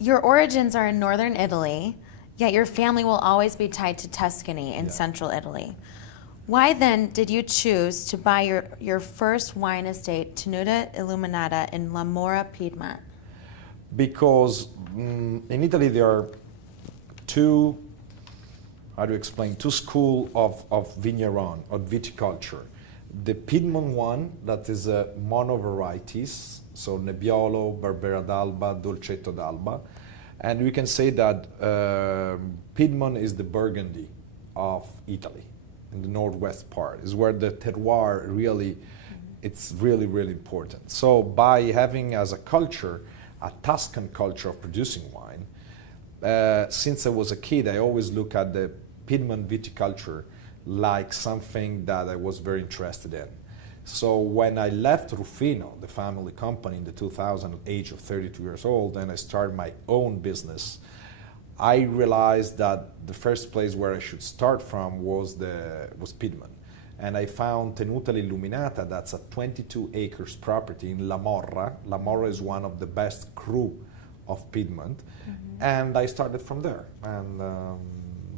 Your origins are in northern Italy, yet your family will always be tied to Tuscany in central Italy. Why then did you choose to buy your first wine estate, Tenuta Illuminata, in La Mora, Piedmont? Because in Italy there are two schools of vigneron, of viticulture. The Piedmont one, that is mono varieties, so Nebbiolo, Barbera d'Alba, Dolcetto d'Alba. And we can say that Piedmont is the Burgundy of Italy, in the northwest part, is where the terroir really, it's really, really important. So by having as a culture, a Tuscan culture of producing wine, since I was a kid, I always look at the Piedmont viticulture like something that I was very interested in. So when I left Rufino, the family company, in the 2000, age of 32 years old, and I started my own business, I realized that the first place where I should start from was Piedmont. And I found Tenuta Illuminata, that's a 22 acres property in La Morra. La Morra is one of the best cru of Piedmont. And I started from there. And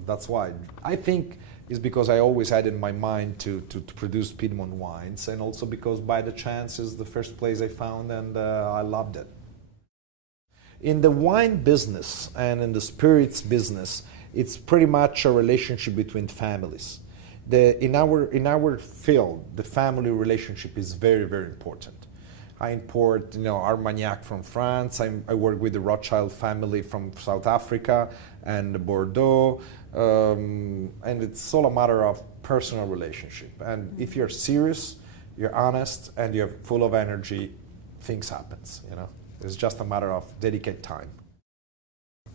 that's why. I think it's because I always had in my mind to produce Piedmont wines, and also because by the chance is the first place I found, and I loved it. In the wine business and in the spirits business, it's pretty much a relationship between families. In our field, the family relationship is very, very important. I import, Armagnac from France. I work with the Rothschild family from South Africa and Bordeaux, and it's all a matter of personal relationship. And if you're serious, you're honest, and you're full of energy, things happens. It's just a matter of dedicated time.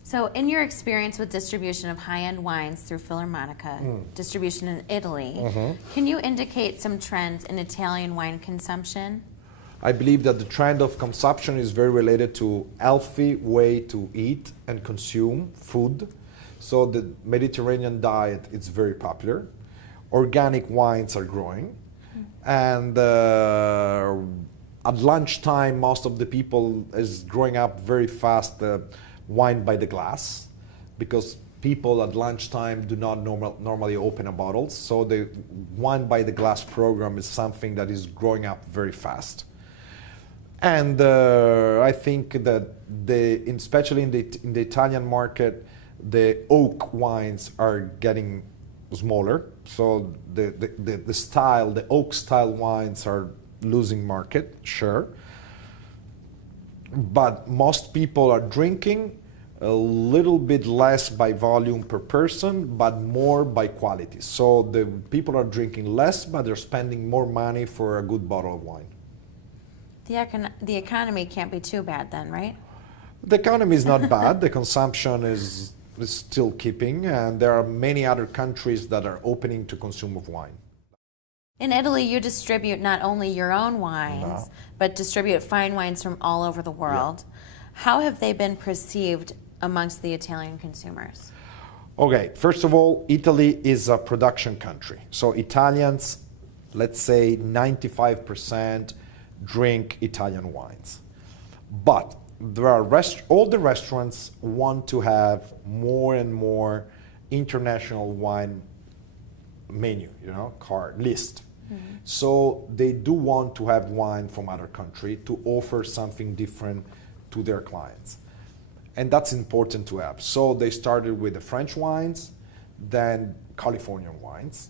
So in your experience with distribution of high-end wines through Philharmonica, distribution in Italy, can you indicate some trends in Italian wine consumption? I believe that the trend of consumption is very related to healthy way to eat and consume food. So the Mediterranean diet is very popular. Organic wines are growing. And at lunchtime, most of the people is growing up very fast wine by the glass, because people at lunchtime do not normally open a bottle. So the wine by the glass program is something that is growing up very fast. And I think that especially in the Italian market, the oak wines are getting smaller. So the oak style wines are losing market, sure. But most people are drinking a little bit less by volume per person, but more by quality. So the people are drinking less, but they're spending more money for a good bottle of wine. The economy can't be too bad then, right? The economy is not bad. The consumption is still keeping, and there are many other countries that are opening to consume of wine. In Italy, you distribute not only your own wines, but distribute fine wines from all over the world. Yeah. How have they been perceived amongst the Italian consumers? Okay, first of all, Italy is a production country. So Italians, let's say 95%, drink Italian wines. But there are all the restaurants want to have more and more international wine menu, card list. So they do want to have wine from other country to offer something different to their clients. And that's important to have. So they started with the French wines, then Californian wines,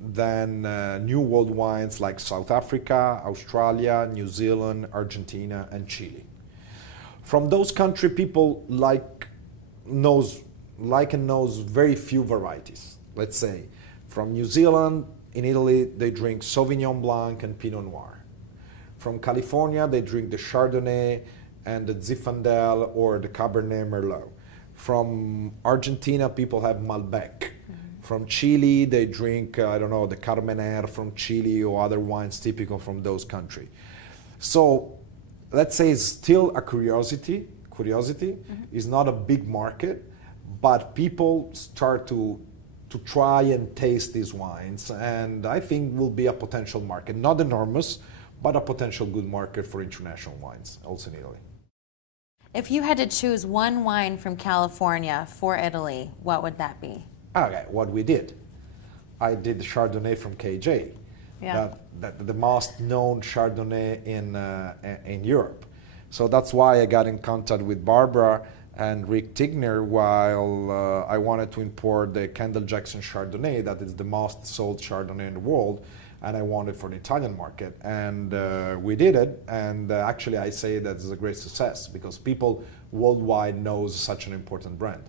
then New World wines like South Africa, Australia, New Zealand, Argentina, and Chile. From those countries, people like and knows very few varieties. Let's say from New Zealand, in Italy, they drink Sauvignon Blanc and Pinot Noir. From California, they drink the Chardonnay and the Zinfandel or the Cabernet Merlot. From Argentina, people have Malbec. From Chile, they drink, the Carmener from Chile or other wines typical from those countries. So let's say it's still a curiosity. It's not a big market, but people start to try and taste these wines, and I think will be a potential market. Not enormous, but a potential good market for international wines, also in Italy. If you had to choose one wine from California for Italy, what would that be? Okay, what we did. I did the Chardonnay from KJ. Yeah. That the most known Chardonnay in Europe. So that's why I got in contact with Barbara and Rick Tigner while I wanted to import the Kendall Jackson Chardonnay, that is the most sold Chardonnay in the world, and I wanted for the Italian market. And we did it, and actually I say that it's a great success because people worldwide knows such an important brand.